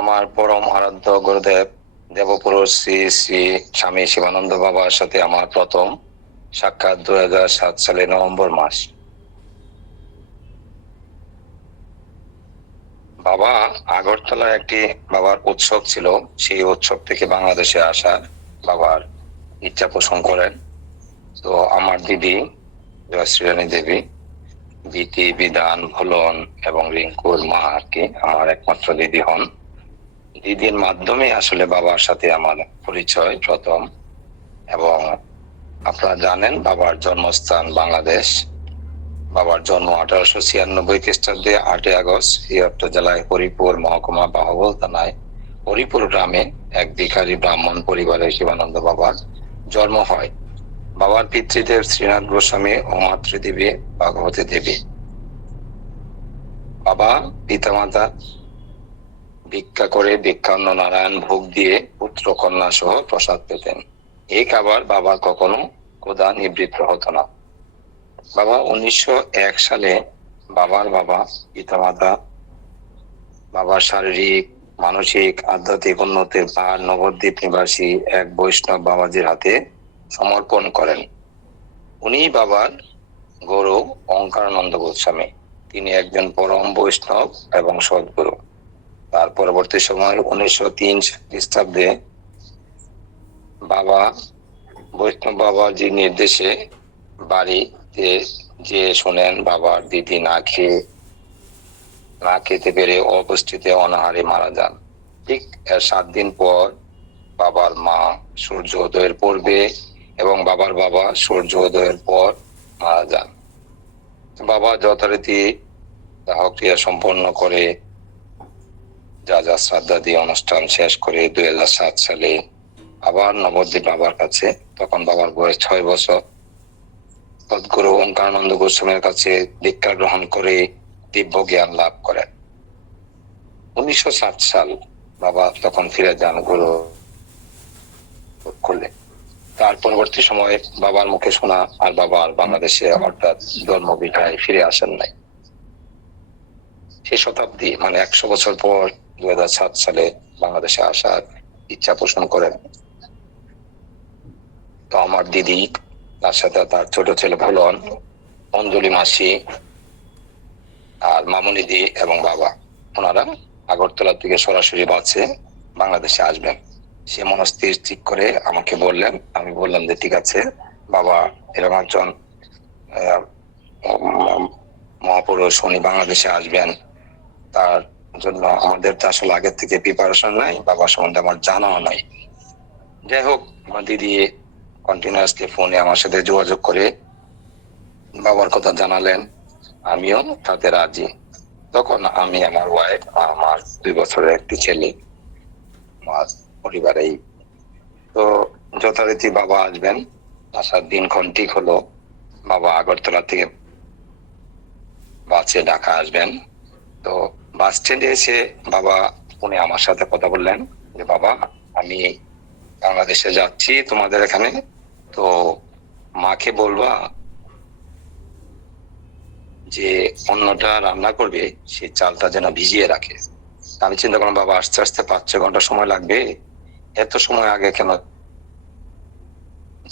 আমার পরম আরাধ্য গুরুদেব, দেবপুরুষ শ্রী শ্রী স্বামী শিবানন্দ বাবার সাথে আমার প্রথম সাক্ষাৎ হাজার সাত সালে নভেম্বর মাস। বাবা আগরতলায় একটি বাবার উৎসব ছিল, সেই উৎসব থেকে বাংলাদেশে আসার বাবার ইচ্ছা পোষণ করেন। তো আমার দিদি, জয়শ্রীরানী দেবী, বিতি, বিধান, ভুলন এবং রিঙ্কুর মা আর কি, আমার একমাত্র দিদি হন। দিদির মাধ্যমে আসলে বাবার সাথে আমার পরিচয় প্রথম। এবং আপনারা জানেন, বাবার জন্মস্থান বাংলাদেশ। বাবার জন্ম আঠারোশো ছিয়ানব্বই খ্রিস্টাব্দে আটই আগস্ট হিয়ট্ট জেলায় হরিপুর মহকুমা বাহবল থানায়। হরিপুর গ্রামে এক ভিখারি ব্রাহ্মণ পরিবারে শিবানন্দ বাবার জন্ম হয়। বাবার পিতৃদেব শ্রীনাথ গোস্বামী ও মাতৃদেবী ভগবতী দেবী। বাবা পিতামাতা ভিক্ষা করে ভিক্ষান্ন নারায়ণ ভোগ দিয়ে পুত্র কন্যা সহ প্রসাদ পেতেন। এই খাবার বাবা কখনো কোদা নিবৃত্ত হতো না। বাবা উনিশশো এক সালে বাবার বাবা, পিতামাতা, বাবার শারীরিক, মানসিক, আধ্যাত্মিক উন্নতির পাহাড় নবদ্বীপ নিবাসী এক বৈষ্ণব বাবাজির হাতে সমর্পণ করেন। উনি বাবার গৌরব অঙ্কারানন্দ গোস্বামী। তিনি একজন পরম বৈষ্ণব এবং সদ্গুরু। তার পরবর্তী সময় উনিশশো তিন খ্রিস্টাব্দে বাবা, বৈষ্ণব বাবাজির নির্দেশে বাড়িতে যে শোনেন বাবার দিদি না খেয়ে, না খেতে পেরে অপুষ্টিতে অনাহারে মারা যান। ঠিক সাত দিন পর বাবার মা সূর্য উদয়ের পূর্বে এবং বাবার বাবা সূর্য উদয়ের পর মারা যান। বাবা যথারীতি দাহ সম্পন্ন করে যা যা শ্রাদ্ধা দিয়ে অনুষ্ঠান শেষ করে দুই হাজার সাত সালে আবার নবদ্বীপ বাবার কাছে, তখন বাবার বয়স ছয় বছর। সদ্গুরু ওঙ্কারানন্দ গোস্বামীর কাছে দীক্ষা গ্রহণ করে দিব্য জ্ঞান লাভ করেন। উনিশশো সাত সাল বাবা তখন ফিরে যান গুরু করলে তার পরবর্তী সময়ে বাবার মুখে শোনা আর বাবা আর বাংলাদেশে অর্থাৎ ধর্ম বিটায় ফিরে আসেন নাই। সে শতাব্দী মানে একশো বছর পর দুই হাজার সাত সালে বাংলাদেশে আসার ইচ্ছা পোষণ করেন। তো আমার দিদি, তার সাথে তার ছোট ছেলে ভুলন, অঞ্জলি মাসি, আর মামুনি দি এবং বাবা। ওনারা আগরতলা থেকে সরাসরি বাসে বাংলাদেশে আসবেন। সে মনস্থির ঠিক করে আমাকে বললেন, আমি বললাম যে, ঠিক আছে, বাবা এরকম একজন মহাপুরুষ, উনি বাংলাদেশে আসবেন। তার জন্য আমাদের তো আসলে আগের থেকে প্রিপারেশন নাই, বাবা সম্বন্ধে আমার জানাও নাই। যাই হোক, আমার দিদি কন্টিনিউয়াসলি ফোনে আমার সাথে যোগাযোগ করে বাবার কথা জানালেন, আমিও তাতে রাজি। তখন আমি আমার ওয়াইফ আমার দুই বছরের একটি ছেলে, আমার পরিবারেই। তো যথারীতি বাবা আসবেন, আসার দিনক্ষণ ঠিক হলো, বাবা আগরতলা থেকে বাসে ঢাকা আসবেন। তো বাস স্ট্যান্ডে এসে বাবা উনি আমার সাথে কথা বললেন যে, বাবা, আমি বাংলাদেশে যাচ্ছি তোমাদের এখানে। তো মাকে বলবা যে অন্যটা রান্না করবে সেই চালটা যেন ভিজিয়ে রাখে। আমি চিন্তা করলাম, বাবা, আস্তে আস্তে পাঁচ ছয় ঘণ্টা সময় লাগবে। এত সময় আগে কেন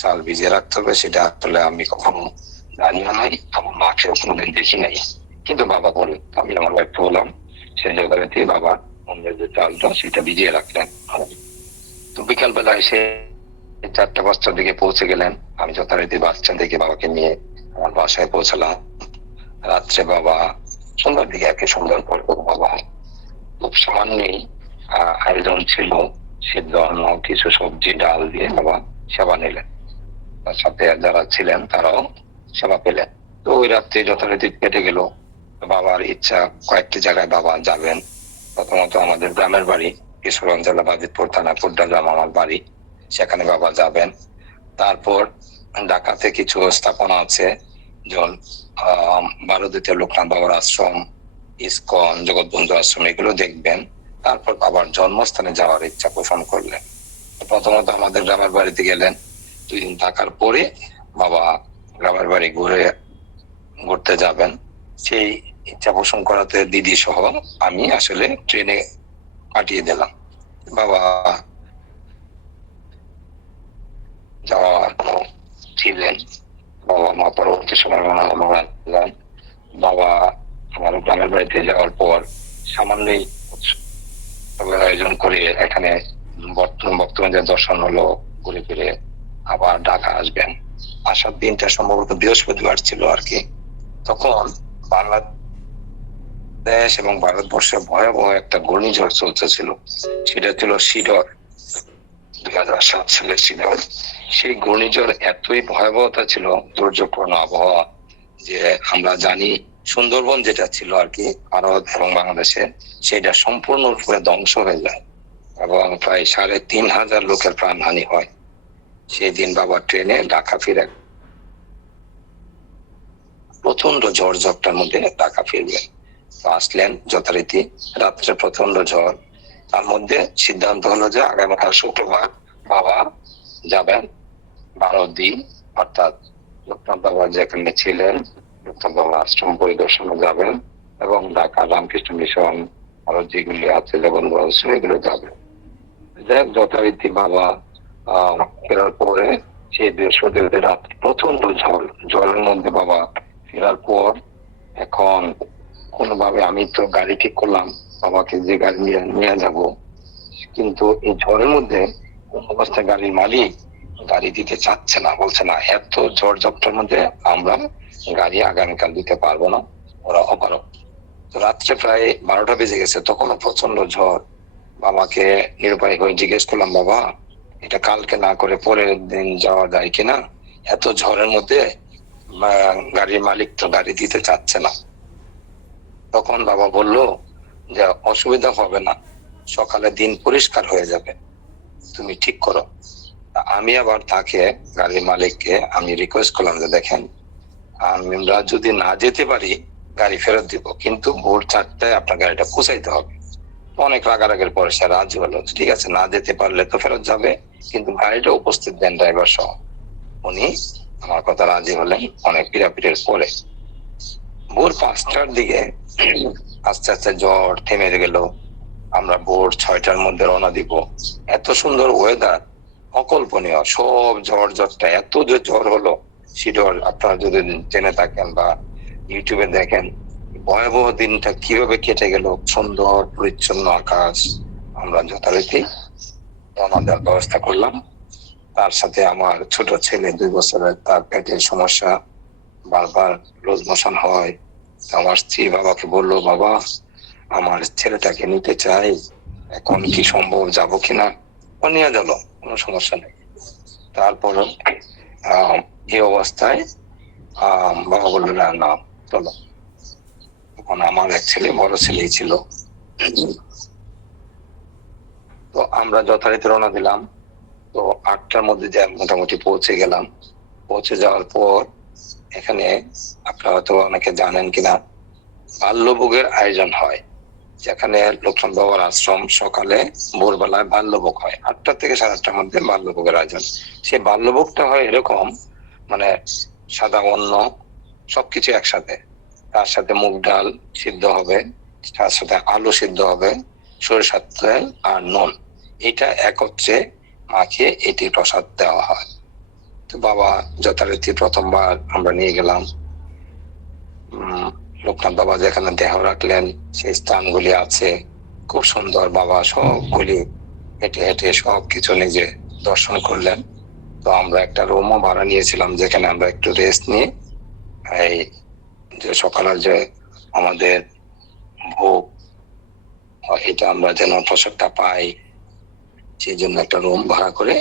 চাল ভিজিয়ে রাখতে হবে, সেটা আসলে আমি কখনো জানিও নাই আমার মাকে কোনোদিন দেখি নাই। কিন্তু বাবা বলে আমি আমার ওয়াইফকে বললাম সেই জায়গাতে বাবা অন্যের যে চালটা সেটা ভিজিয়ে রাখলেন তো বিকালবেলা এসে চারটা পাঁচটার দিকে পৌঁছে গেলেন আমি যথারীতি বাস স্ট্যান্ড থেকে বাবাকে নিয়ে আমার বাসায় পৌঁছালাম রাত্রে বাবা সন্ধ্যার দিকে একে সুন্দর পর বাবা খুব সামান্যই আয়োজন ছিল সিদ্ধ অন্ন কিছু সবজি ডাল দিয়ে বাবা সেবা নিলেন তার সাথে যারা ছিলেন তারাও সেবা পেলেন তো ওই রাত্রে যথারীতি কেটে গেল বাবার ইচ্ছা কয়েকটি জায়গায় বাবা যাবেন। প্রথমত আমাদের গ্রামের বাড়ি, কিশোরগঞ্জ জেলা বাজিতপুর থানা ফুড্ডাগ্রাম আমার বাড়ি, সেখানে বাবা যাবেন। তারপর ঢাকাতে কিছু স্থাপনা আছে, যেমন দ্বিতীয় লোকনাথ বাবার আশ্রম, ইস্কন, জগৎবন্ধু আশ্রম, এগুলো দেখবেন। তারপর বাবার জন্মস্থানে যাওয়ার ইচ্ছা পোষণ করলেন। প্রথমত আমাদের গ্রামের বাড়িতে গেলেন। দুই দিন থাকার পরে বাবা গ্রামের বাড়ি ঘুরে, ঘুরতে যাবেন। সেই ইচ্ছা পোষণ করাতে দিদি সহ আমি আসলে ট্রেনে পাঠিয়ে দিলাম। বাবা যাওয়া ছিলেন। বাবা মা পরবর্তী সময় মারা বাবা আমার গ্রামের বাড়িতে যাওয়ার পর সামান্যই আয়োজন করে এখানে বর্তমান বর্তমানে দর্শন হলো, ঘুরে ফিরে আবার ঢাকা আসবেন। আসার দিনটা সম্ভবত বৃহস্পতিবার ছিল আর কি। তখন বাংলাদেশ এবং ভারতবর্ষে ভয়াবহ একটা ঘূর্ণিঝড় চলতেছিল। সেটা ছিল সিডর। দুই হাজার সাত সালের সিডর। সেই ঘূর্ণিঝড় এতই ভয়াবহতা ছিল, দুর্যোগপূর্ণ আবহাওয়া, যে আমরা জানি সুন্দরবন যেটা ছিল আর কি, ভারত এবং বাংলাদেশে, সেটা সম্পূর্ণরূপে ধ্বংস হয়ে যায় এবং প্রায় সাড়ে তিন হাজার লোকের প্রাণহানি হয়। সেই দিন বাবা ট্রেনে ঢাকা ফিরে প্রচণ্ড ঝড় ঝড়টার মধ্যে ঢাকা ফিরবেন আসলেন যথারীতি রাত্রে প্রচণ্ড ঝড় তার মধ্যে সিদ্ধান্ত হলো যে আগামীকাল শুক্রবার বাবা যাবেন বারো দিন অর্থাৎ লোকনাথ বাবা যেখানে ছিলেন লোকনাথ বাবা আশ্রম পরিদর্শনে যাবেন এবং ঢাকা রামকৃষ্ণ মিশন আরও যেগুলি আছে যেমন আশ্রম এগুলো যাবে যাই হোক, যথারীতি বাবা ফেরার পরে সেই বৃহস্পতিবার রাত প্রচণ্ড ঝড় জলের মধ্যে বাবা ফেরার পর এখন কোনোভাবে আমি তো গাড়ি ঠিক করলাম, বাবাকে যে গাড়ি নিয়ে নিয়ে যাব। কিন্তু এই ঝড়ের মধ্যে অবস্থায় গাড়ির মালিক গাড়ি দিতে চাচ্ছে না, বলছে না, এত ঝড় ঝপটার মধ্যে আমরা গাড়ি আগামীকাল দিতে পারব না, ওরা অপারক রাত্রে প্রায় বারোটা বেজে গেছে, তখনও প্রচণ্ড ঝড়। বাবাকে নিরুপায় হয়ে জিজ্ঞেস করলাম, বাবা, এটা কালকে না করে পরের দিন যাওয়া যায় কিনা? এত ঝড়ের মধ্যে গাড়ির মালিক তো গাড়ি দিতে চাচ্ছে না। তখন বাবা বলল যে অসুবিধা হবে না, সকালে দিন পরিষ্কার হয়ে যাবে। তুমি ঠিক করো। আমি আবার তাকে, গাড়ির মালিককে আমি রিকোয়েস্ট করলাম যে দেখেন, আমরা যদি না যেতে পারি, গাড়ি ফেরত দিব, কিন্তু ভোর চারটায় আপনার গাড়িটা পৌঁছাইতে হবে। অনেক রাগারাগের পরে সে রাজি হলো ঠিক আছে, না যেতে পারলে তো ফেরত যাবে, কিন্তু গাড়িটা উপস্থিত দেন ড্রাইভার সহ। উনি আমার কথা রাজি হলেন অনেক পিড়াপিড়ের পরে। ভোর পাঁচটার দিকে আস্তে আস্তে জ্বর থেমে গেল। আমরা ভোর ছয়টার মধ্যে রওনা দিব। এত সুন্দর ওয়েদার অকল্পনীয়। সব ঝড় ঝড়টা, এত যে ঝড় হলো সিডর আপনারা যদি জেনে থাকেন বা ইউটিউবে দেখেন, ভয়াবহ দিনটা কীভাবে কেটে গেল, সুন্দর পরিচ্ছন্ন আকাশ। আমরা যথারীতি দেওয়ার ব্যবস্থা করলাম। তার সাথে আমার ছোট ছেলে, দুই বছরের, তার পেটের সমস্যা, বারবার লুজ মোশন হয়। আমার স্ত্রী বাবাকে বলল, বাবা, আমার ছেলেটাকে নিতে চাই। এখন কি সম্ভব? যাব কিনা ও নিয়ে গেল, কোনো সমস্যা নেই। তারপর এই অবস্থায় বাবা বলল, না না, চলো। তখন আমার এক ছেলে, বড় ছেলেই ছিল। তো আমরা যথারীতি রওনা দিলাম। তো আটটার মধ্যে মোটামুটি পৌঁছে গেলাম। পৌঁছে যাওয়ার পর এখানে আপনারা হয়তো অনেকে জানেন কিনা, বাল্যভোগের আয়োজন হয়, যেখানে লোকনাথ বাবার আশ্রম সকালে, ভোরবেলায় বাল্যভোগ হয়, আটটা থেকে সাড়ে আটটার মধ্যে বাল্যভোগের আয়োজন। সেই বাল্যভোগটা হয় এরকম মানে সাদা অন্ন, সবকিছু একসাথে। তার সাথে মুগ ডাল সিদ্ধ হবে, তার সাথে আলু সিদ্ধ হবে, সরিষার তেল আর নুন। এটা একত্রে মাখিয়ে এটি প্রসাদ দেওয়া হয়। তো বাবা যথারীতি প্রথমবার আমরা নিয়ে গেলাম। লোকনাথ বাবা যেখানে দেহ রাখলেন, সেই স্থানগুলি আছে। খুব সুন্দর বাবা, সবগুলি হেঁটে হেঁটে সব কিছু নিজে দর্শন করলেন। তো আমরা একটা রুমও ভাড়া নিয়েছিলাম, যেখানে আমরা একটু রেস্ট নিয়ে, এই যে সকালের যে আমাদের ভোগ, এটা আমরা যেন প্রসাদটা পাই, সেই জন্য একটা রুম ভাড়া করে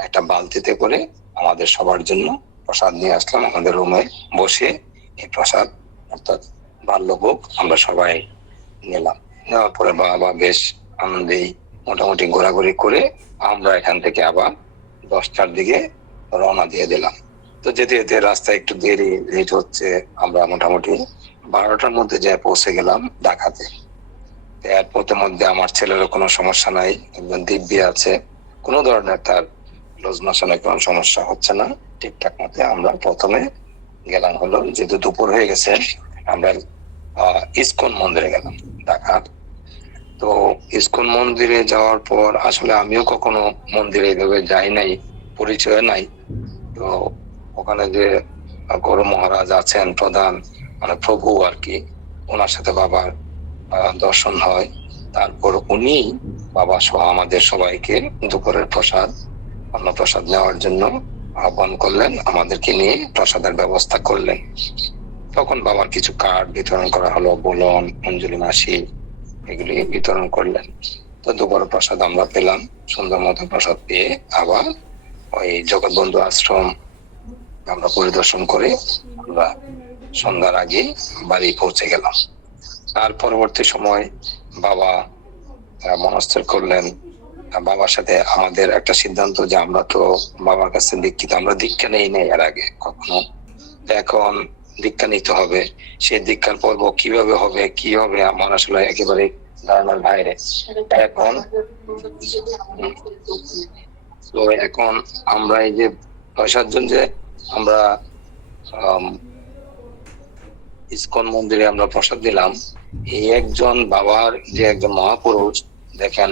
একটা বালতিতে করে আমাদের সবার জন্য প্রসাদ নিয়ে আসলাম আমাদের রুমে বসে। এই প্রসাদ অর্থাৎ বাল্যভোগ আমরা সবাই নিলাম। নেওয়ার পরে বাবা বেশ আনন্দেই মোটামুটি ঘোরাঘুরি করে আমরা এখান থেকে আবার দশটার দিকে রওনা দিয়ে দিলাম। তো যেতে যেতে রাস্তায় একটু দেরি লেট হচ্ছে, আমরা মোটামুটি বারোটার মধ্যে যায় পৌঁছে গেলাম ঢাকাতে। এয়ারপোর্টের মধ্যে আমার ছেলেরও কোনো সমস্যা নাই, একজন দিব্যি আছে। কোনো ধরনের তার লুজ কোনো সমস্যা হচ্ছে না। ঠিকঠাক মতে আমরা প্রথমে গেলাম হলো, যেহেতু দুপুর হয়ে গেছে, আমরা ইসকন মন্দিরে গেলাম, ঢাকার। তো ইসকন মন্দিরে যাওয়ার পর আসলে আমিও কখনো মন্দিরে এইভাবে যাই নাই, পরিচয় নাই। তো ওখানে যে গৌর মহারাজ আছেন প্রধান মানে প্রভু আর কি, ওনার সাথে বাবার দর্শন হয়। তারপর উনি বাবা সহ আমাদের সবাইকে দুপুরের প্রসাদ অন্ন প্রসাদ নেওয়ার জন্য আহ্বান করলেন, আমাদেরকে নিয়ে প্রসাদের ব্যবস্থা করলেন। তখন বাবার কিছু কার্ড বিতরণ করা হলো, বলন অঞ্জলি মাসি, এগুলি বিতরণ করলেন। তো দুপুর প্রসাদ আমরা পেলাম, সুন্দর মতো প্রসাদ পেয়ে আবার ওই জগৎবন্ধু আশ্রম আমরা পরিদর্শন করে আমরা সন্ধ্যার আগে বাড়ি পৌঁছে গেলাম। তার পরবর্তী সময় বাবা মনস্থির করলেন বাবার সাথে আমাদের একটা সিদ্ধান্ত যে আমরা তো বাবার কাছে দীক্ষিত আমরা দীক্ষা নেই নেই এর আগে কখনো। এখন দীক্ষা নিতে হবে। সেই দীক্ষার পর্ব কীভাবে হবে কি হবে আমার আসলে একেবারে ধারণার বাইরে। এখন তো এখন আমরা এই যে ছয় সাতজন যে আমরা আম, ইসকন মন্দিরে আমরা প্রসাদ দিলাম এই একজন বাবার যে একজন মহাপুরুষ দেখেন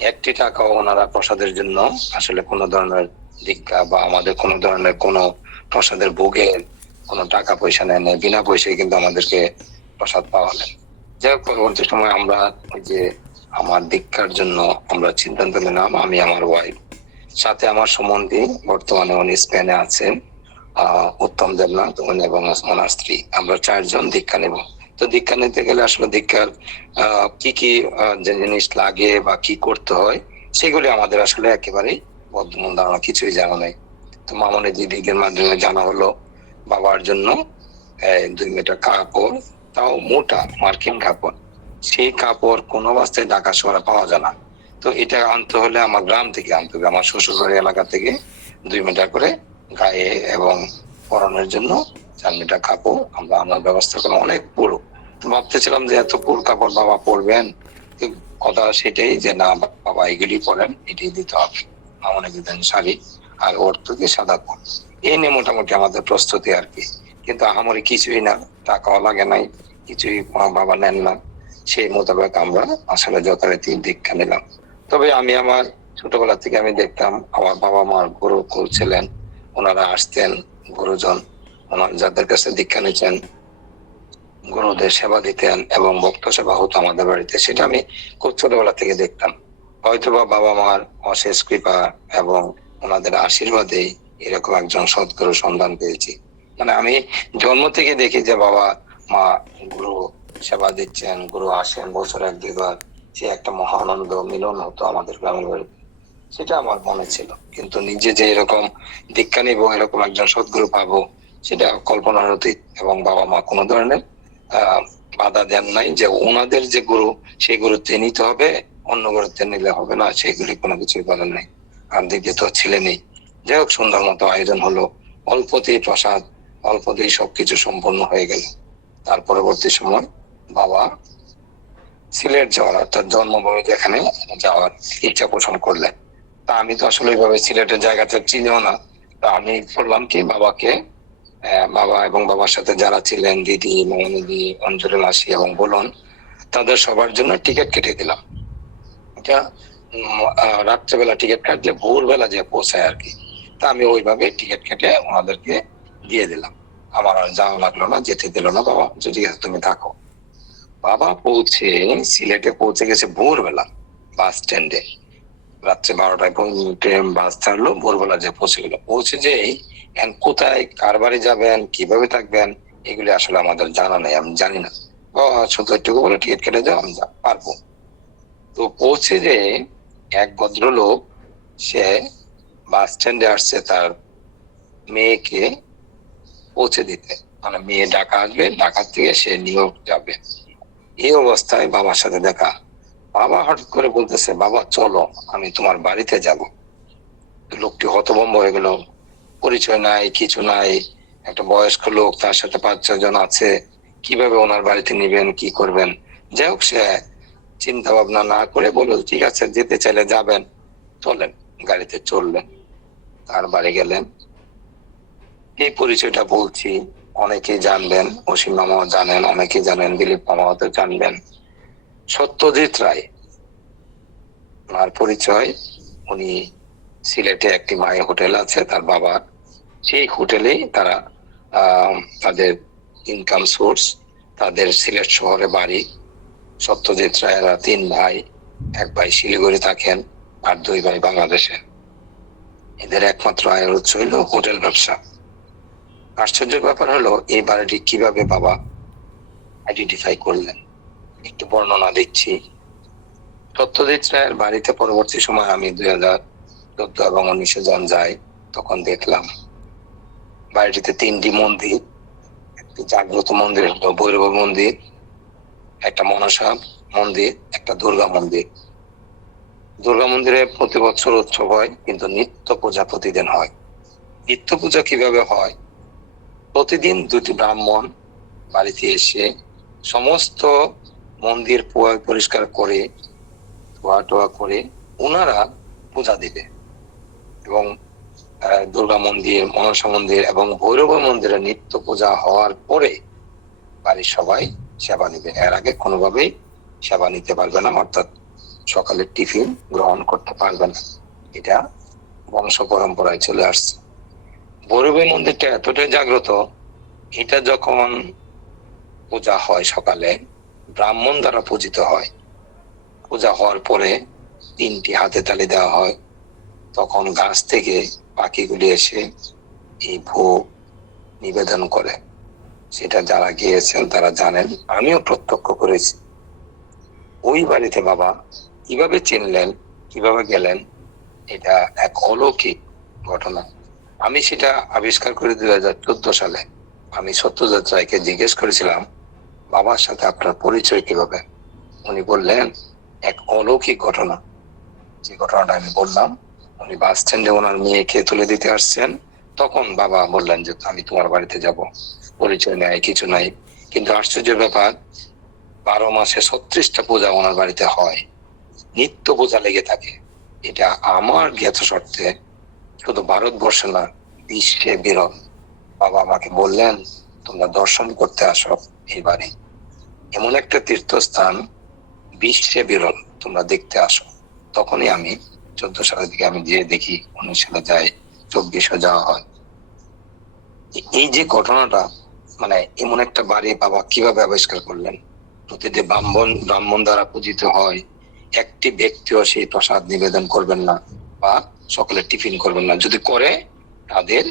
একটি টাকাও ওনারা প্রসাদের জন্য, আসলে কোনো ধরনের দীক্ষা বা আমাদের কোনো ধরনের কোনো প্রসাদের ভোগের কোনো টাকা পয়সা নেয় না বিনা পয়সায় কিন্তু আমাদেরকে প্রসাদ পাওয়া পাওয়ালেন যাই হোক, পরবর্তী সময় আমরা ওই যে আমার দীক্ষার জন্য আমরা সিদ্ধান্ত নিলাম, আমি আমার ওয়াইফ সাথে আমার সম্বন্ধী বর্তমানে উনি স্পেনে আছেন, আহ, উত্তম দেবনাথ, উনি এবং ওনার স্ত্রী। আমরা চারজন দীক্ষা নেব। তো দীক্ষা নিতে গেলে আসলে দীক্ষার কি কি জিনিস লাগে বা কি করতে হয়, সেগুলি আমাদের আসলে একেবারেই বর্তমান ধারণা, কিছুই জানা নাই। তো মামনি দিদিদের মাধ্যমে জানা হলো বাবার জন্য দুই মিটার কাপড়, তাও মোটা, মার্কিন কাপড়। সেই কাপড় কোনো অবস্থায় ঢাকা শহরে পাওয়া যায় না। তো এটা আনতে হলে আমার গ্রাম থেকে আনতে হবে, আমার শ্বশুরবাড়ি এলাকা থেকে দুই মিটার করে গায়ে এবং পরানোর জন্য চার মিটার কাপড় আমরা আমার ব্যবস্থা করলাম অনেক পুরো ভাবতেছিলাম যে এত কাপড় বাবা পরবেন। কথা সেটাই যে, না, বাবা এগুলি পরেন, এটাই দিতে হবে। আমার দিতেন শাড়ি, আর ওর থেকে সাদা পর এই নিয়ে মোটামুটি আমাদের প্রস্তুতি আর কি। কিন্তু আহামরি কিছুই না, টাকাও লাগে নাই, কিছুই বাবা নেন না। সেই মোতাবেক আমরা আসলে যথারীতি দীক্ষা নিলাম। তবে আমি আমার ছোটবেলা থেকে আমি দেখতাম, আমার বাবা মার গুরু কুল ছিলেন, ওনারা আসতেন, গুরুজন, ওনার যাদের কাছে দীক্ষা নিচ্ছেন গুরুদের সেবা দিতেন এবং ভক্ত সেবা হতো আমাদের বাড়িতে, সেটা আমি খুব ছোটবেলা থেকে দেখতাম। হয়তোবা বাবা মার অশেষ কৃপা এবং ওনাদের আশীর্বাদেই এরকম একজন সৎগুরু সন্ধান পেয়েছি। মানে আমি জন্ম থেকে দেখি যে বাবা, মা গুরু সেবা দিচ্ছেন, গুরু আসেন বছর এক দুইবার। সে একটা মহানন্দ মিলন হতো আমাদের গ্রামের বাড়িতে। সেটা আমার মনে ছিল। কিন্তু নিজে যে এরকম দীক্ষা নিবো, এরকম একজন সদ্গুরু পাবো, সেটা কল্পনার অতীত এবং বাবা মা কোনো ধরনের বাধা দেন নাই যে ওনাদের যে গুরু, সেই গুরুত্বে নিতে হবে, অন্য গুরুত্বে নিলে হবে না সেগুলি কোনো কিছুই বলেন নাই। আর দিকে তো ছিলেনই। যাই হোক সুন্দর মতো আয়োজন হলো। অল্পতেই প্রসাদ, অল্পতেই সবকিছু সম্পন্ন হয়ে গেল। তার পরবর্তী সময় বাবা সিলেট যাওয়ার, অর্থাৎ জন্মভূমি যেখানে যাওয়ার ইচ্ছা পোষণ করলেন। তা আমি তো আসলে ওইভাবে সিলেটের জায়গাটা চিনিও না। তা আমি বললাম কি, বাবাকে বাবা এবং বাবার সাথে যারা ছিলেন দিদি মৌনিদি অঞ্জলি মাসি এবং বলুন তাদের সবার জন্য টিকিট কেটে দিলাম। এটা আহ, রাত্রেবেলা টিকিট কাটলে ভোরবেলা যে পৌঁছায় আর কি তা আমি ওইভাবে টিকিট কেটে ওনাদেরকে দিয়ে দিলাম। আমার আর যাওয়া লাগল না যেতে দিল না বাবা যদি তুমি থাকো। বাবা পৌঁছে সিলেটে পৌঁছে গেছে ভোরবেলা বাস স্ট্যান্ডে রাত্রে বারোটায় ট্রেন, বাস ছাড়লো, ভোরবেলা যে পৌঁছে গেল। পৌঁছে যে এখন কোথায়, কার বাড়ি যাবেন, কীভাবে থাকবেন, এগুলি আসলে আমাদের জানা নেই, আমি জানি না। শুধু একটু বলে, টিকিট কেটে যাও আমি পারব। তো পৌঁছে যে এক ভদ্রলোক, সে বাস স্ট্যান্ডে আসছে তার মেয়েকে পৌঁছে দিতে। মানে মেয়ে ঢাকা আসবে, ঢাকা থেকে সে নিউ যাবে। এই অবস্থায় বাবার সাথে দেখা। বাবা হঠাৎ করে বলতেছে, বাবা, চলো, আমি তোমার বাড়িতে যাব। লোকটি হতভম্ব হয়ে গেল। পরিচয় নাই, কিছু নাই। একটা বয়স্ক লোক, তার সাথে পাঁচ ছয় জন আছে। কীভাবে ওনার বাড়িতে নিবেন, কি করবেন? যাই হোক, সে চিন্তা ভাবনা না করে বলল, ঠিক আছে, যেতে চাইলে যাবেন। চলেন, গাড়িতে চললেন তার বাড়ি গেলেন। এই পরিচয়টা বলছি, অনেকেই জানবেন, অসীম মামাও জানেন, অনেকেই জানেন, দিলীপ মামাও তো জানবেন। সত্যজিৎ রায়। ওনার পরিচয়, উনি সিলেটে একটি মায়ের হোটেল আছে, তার বাবা সেই হোটেলেই তারা তাদের ইনকাম সোর্স তাদের সিলেট শহরে বাড়ি। সত্যজিৎ রায়েরা তিন ভাই, এক ভাই শিলিগুড়ি থাকেন, আর দুই ভাই বাংলাদেশে। এদের একমাত্র আয়ের উৎস হলো হোটেল ব্যবসা। আশ্চর্যের ব্যাপার হলো এই বাড়িটি কীভাবে বাবা আইডেন্টিফাই করলেন? একটু বর্ণনা দিচ্ছি। সত্যজিৎ রায়ের বাড়িতে পরবর্তী সময় আমি দুই হাজার চোদ্দ এবং উনিশে জন যাই, তখন দেখলাম বাড়িটিতে তিনটি মন্দির, একটি জাগ্রত মন্দির ভৈরব মন্দির, একটা মনসা মন্দির, একটা দুর্গা মন্দির। দুর্গা মন্দিরে প্রতি বছর উৎসব হয়, কিন্তু নিত্য পূজা প্রতিদিন হয়। নিত্য পূজা কীভাবে হয়? প্রতিদিন দুটি ব্রাহ্মণ বাড়িতে এসে সমস্ত মন্দির পরিষ্কার করে, ধোয়া টোয়া করে ওনারা পূজা দিবে। এবং দুর্গা মন্দির, মনসা মন্দির এবং ভৈরব মন্দিরে নিত্য পূজা হওয়ার পরে বাড়ির সবাই সেবা নিবে। এর আগে কোনোভাবেই সেবা নিতে পারবে না, অর্থাৎ সকালের টিফিন গ্রহণ করতে পারবে না। এটা বংশ পরম্পরায় চলে আসছে। ভৈরবী মন্দিরটা এতটাই জাগ্রত, এটা যখন পূজা হয় সকালে ব্রাহ্মণ দ্বারা পূজিত হয়। পূজা হওয়ার পরে তিনটি হাতে তালি দেওয়া হয়। তখন গাছ থেকে পাখিগুলি এসে এই ভোগ নিবেদন করে। সেটা যারা গিয়েছেন তারা জানেন, আমিও প্রত্যক্ষ করেছি। ওই বাড়িতে বাবা কীভাবে চিনলেন, কীভাবে গেলেন, এটা এক অলৌকিক ঘটনা। আমি সেটা আবিষ্কার করি চোদ্দ সালে। আমি সত্যজিৎ রায়কে জিজ্ঞেস করেছিলাম বাবার সাথে আপনার পরিচয় কীভাবে? উনি বললেন, এক অলৌকিক ঘটনা। যে ঘটনাটা আমি বললাম, উনি বাস স্ট্যান্ডে ওনার মেয়েকে তুলে দিতে আসছেন। তখন বাবা বললেন যে, আমি তোমার বাড়িতে যাব। পরিচয় নেই, কিছু নাই। কিন্তু আশ্চর্যের ব্যাপার, বারো মাসে ছত্রিশটা পূজা ওনার বাড়িতে হয়। নিত্য পূজা লেগে থাকে। এটা আমার জ্ঞাত শর্তে শুধু ভারতবর্ষে না, বিশ্বে বিরল। বাবা আমাকে বললেন, তোমরা দর্শন করতে আসো এই বাড়ি। এমন একটা তীর্থস্থান বিশ্বে বিরল, তোমরা দেখতে আসো। তখনই আমি চোদ্দ সালের দিকে আমি যে দেখি উনিশ সালে যাই চব্বিশে যাওয়া হয়। এই যে ঘটনাটা মানে এমন একটা বাড়ি বাবা কীভাবে আবিষ্কার করলেন? প্রতিটি ব্রাহ্মণ ব্রাহ্মণ দ্বারা পূজিত হয়, একটি ব্যক্তিও সেই প্রসাদ নিবেদন করবেন না বা সকালে টিফিন করবেন না। যদি করে, তাদের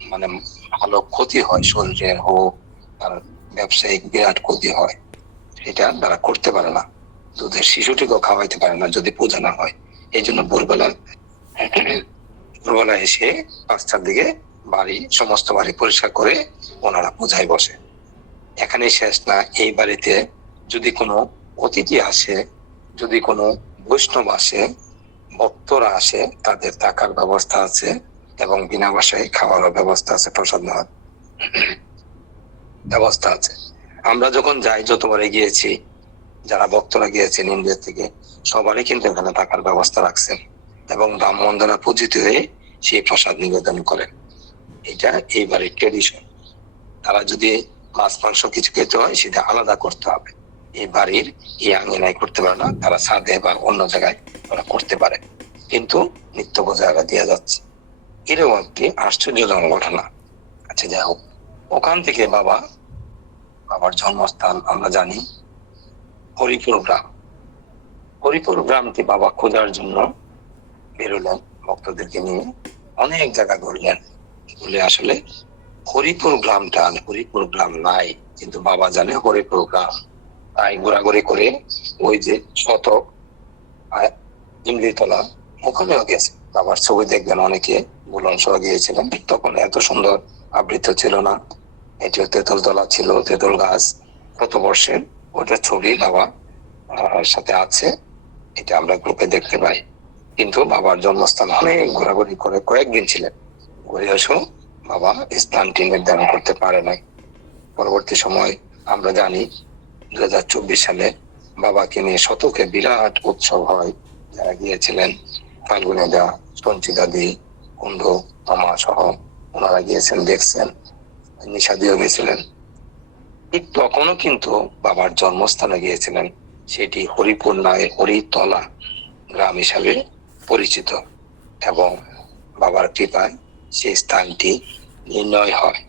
মানে ভালো ক্ষতি হয়, শরীরের হোক তার ব্যবসায়িক বিরাট ক্ষতি হয়। সেটা তারা করতে পারে না। দুধের শিশুটিকেও খাওয়াইতে পারে না যদি পূজা না হয়। এই জন্য ভোরবেলা ভোরবেলা এসে পাঁচটার দিকে বাড়ি, সমস্ত বাড়ি পরিষ্কার করে ওনারা পূজায় বসে। এখানেই শেষ না, এই বাড়িতে যদি কোনো অতিথি আসে, যদি কোনো বৈষ্ণব আসে, ভক্তরা আসে, তাদের থাকার ব্যবস্থা আছে এবং বিনা বাসায় খাওয়ারও ব্যবস্থা আছে প্রসাদ নেওয়ার। ব্যবস্থা আছে। আমরা যখন যাই, যতবারে গিয়েছি যারা ভক্তরা গিয়েছেন ইন্ডিয়া থেকে, সবারই কিন্তু এখানে থাকার ব্যবস্থা রাখছেন এবং ব্রাহ্মণ দ্বারা পূজিত হয়ে সেই প্রসাদ নিবেদন করেন। এটা এই বাড়ির ট্রেডিশন তারা যদি মাছ, মাংস কিছু খেতে হয়, সেটা আলাদা করতে হবে। এই বাড়ির এই আঙ্গিনায় করতে পারে না, তারা ছাদে বা অন্য জায়গায় ওরা করতে পারে। কিন্তু নিত্য জায়গা দেওয়া যাচ্ছে। এরকম একটি আশ্চর্যজনক ঘটনা। আচ্ছা যাই হোক। ওখান থেকে বাবা বাবার জন্মস্থান আমরা জানি হরিপুর গ্রাম। হরিপুর গ্রামটি বাবা খোঁজার জন্য বেরোলেন ভক্তদেরকে নিয়ে। অনেক জায়গা ঘুরলেন। ঘুরে আসলে হরিপুর গ্রামটা হরিপুর গ্রাম নাই, কিন্তু বাবা জানে হরিপুর গ্রাম। তাই ঘোরাঘুরি করে ওই যে শতক ইমলিতলা ওখানেও গেছে। বাবার ছবি দেখবেন অনেকে, বুলন সহ গিয়েছিলেন। তখন এত সুন্দর আবৃত ছিল না। এটি তেঁতুল তলা ছিল, তেঁতুল গাছ। কত বর্ষের ওটার ছবি বাবা সাথে আছে। এটা আমরা গ্রুপে দেখতে পাই। কিন্তু বাবার জন্মস্থান অনেক ঘোরাঘুরি করে কয়েকদিন ছিলেন। ঘুরে এসেও বাবা স্থানটি নির্ধারণ করতে পারে নাই। পরবর্তী সময় আমরা জানি দু হাজার চব্বিশ সালে বাবাকে নিয়ে শতকে বিরাট উৎসব হয়। যারা গিয়েছিলেন ফাল্গুনে দা সঞ্চিতা দি কুণ্ড তমা সহ ওনারা গিয়েছেন, দেখছেন নিষাদিও গেছিলেন ঠিক তখনও কিন্তু বাবার জন্মস্থানে গিয়েছিলেন। সেটি হরিপুর নামে হরিতলা গ্রাম হিসাবে পরিচিত এবং বাবার কৃপায় সেই স্থানটি নির্ণয় হয়।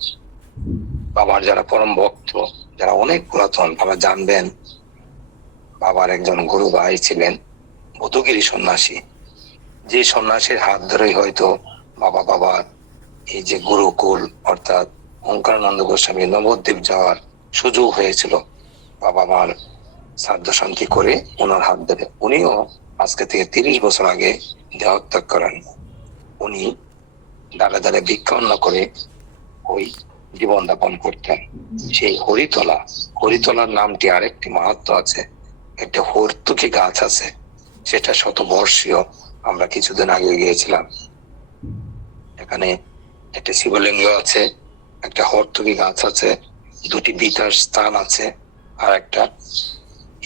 বাবার যারা পরম ভক্ত, যারা অনেক পুরাতন বাবা জানবেন, বাবার একজন গুরু ভাই ছিলেন, মধুগিরি সন্ন্যাসী। যে সন্ন্যাসীর হাত ধরেই হয়তো বাবা বাবার এই যে গুরুকুল, অর্থাৎ ওঙ্কারানন্দ গোস্বামী, নবদ্বীপ যাওয়ার সুযোগ হয়েছিল বাবা মার শ্রাদ্ধ শান্তি করে ওনার হাত ধরে। উনিও আজকে থেকে তিরিশ বছর আগে দেহত্যাগ করেন। উনি দাঁড়ে দাঁড়ে ভিক্ষান্ন করে ওই জীবন যাপন করতেন। সেই হরিতলা, হরিতলার নামটি আরেকটি মাহাত্ম আছে, একটা হর্তুকি গাছ আছে, সেটা শতবর্ষীয়, আমরা কিছুদিন আগে গিয়েছিলাম। এখানে একটা শিবলিঙ্গ আছে, একটা হর্তুকি গাছ আছে, দুটি বিতার স্থান আছে, আর একটা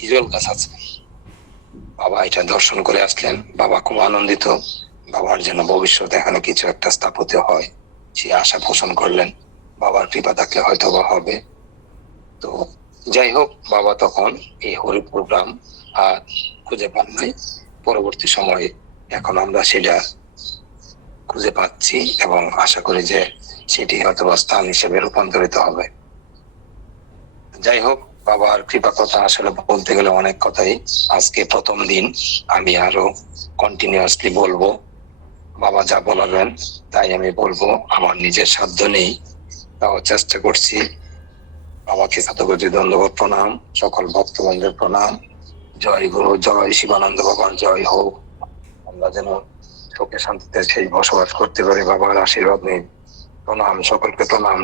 হিজল গাছ আছে। বাবা এটা দর্শন করে আসলেন। বাবা খুব আনন্দিত। বাবার যেন ভবিষ্যতে এখানে কিছু একটা স্থাপিত হয়, সে আশা পোষণ করলেন। বাবার কৃপা থাকলে হয়তো বা হবে। তো যাই হোক, বাবা তখন এই হরিপুর গ্রাম আর খুঁজে পান নাই। পরবর্তী সময়ে এখন আমরা সেটা খুঁজে পাচ্ছি এবং আশা করি যে সেটি হয়তো স্থান হিসেবে রূপান্তরিত হবে। যাই হোক, বাবার কৃপা কথা আসলে বলতে গেলে অনেক কথাই। আজকে প্রথম দিন, আমি আরও কন্টিনিউয়াসলি বলব। বাবা যা বলাবেন, তাই আমি বলব। আমার নিজের সাধ্য নেই, তাও চেষ্টা করছি। বাবাকে শতকোটি ধন্যবাদ, প্রণাম। সকল ভক্তবন্ধের প্রণাম। জয় গুরু, জয় শিবানন্দ বাবার জয় হোক। আমরা যেন সুখে শান্তিতে সেই বসবাস করতে পারি বাবার আশীর্বাদ নেই। প্রণাম সকলকে প্রণাম।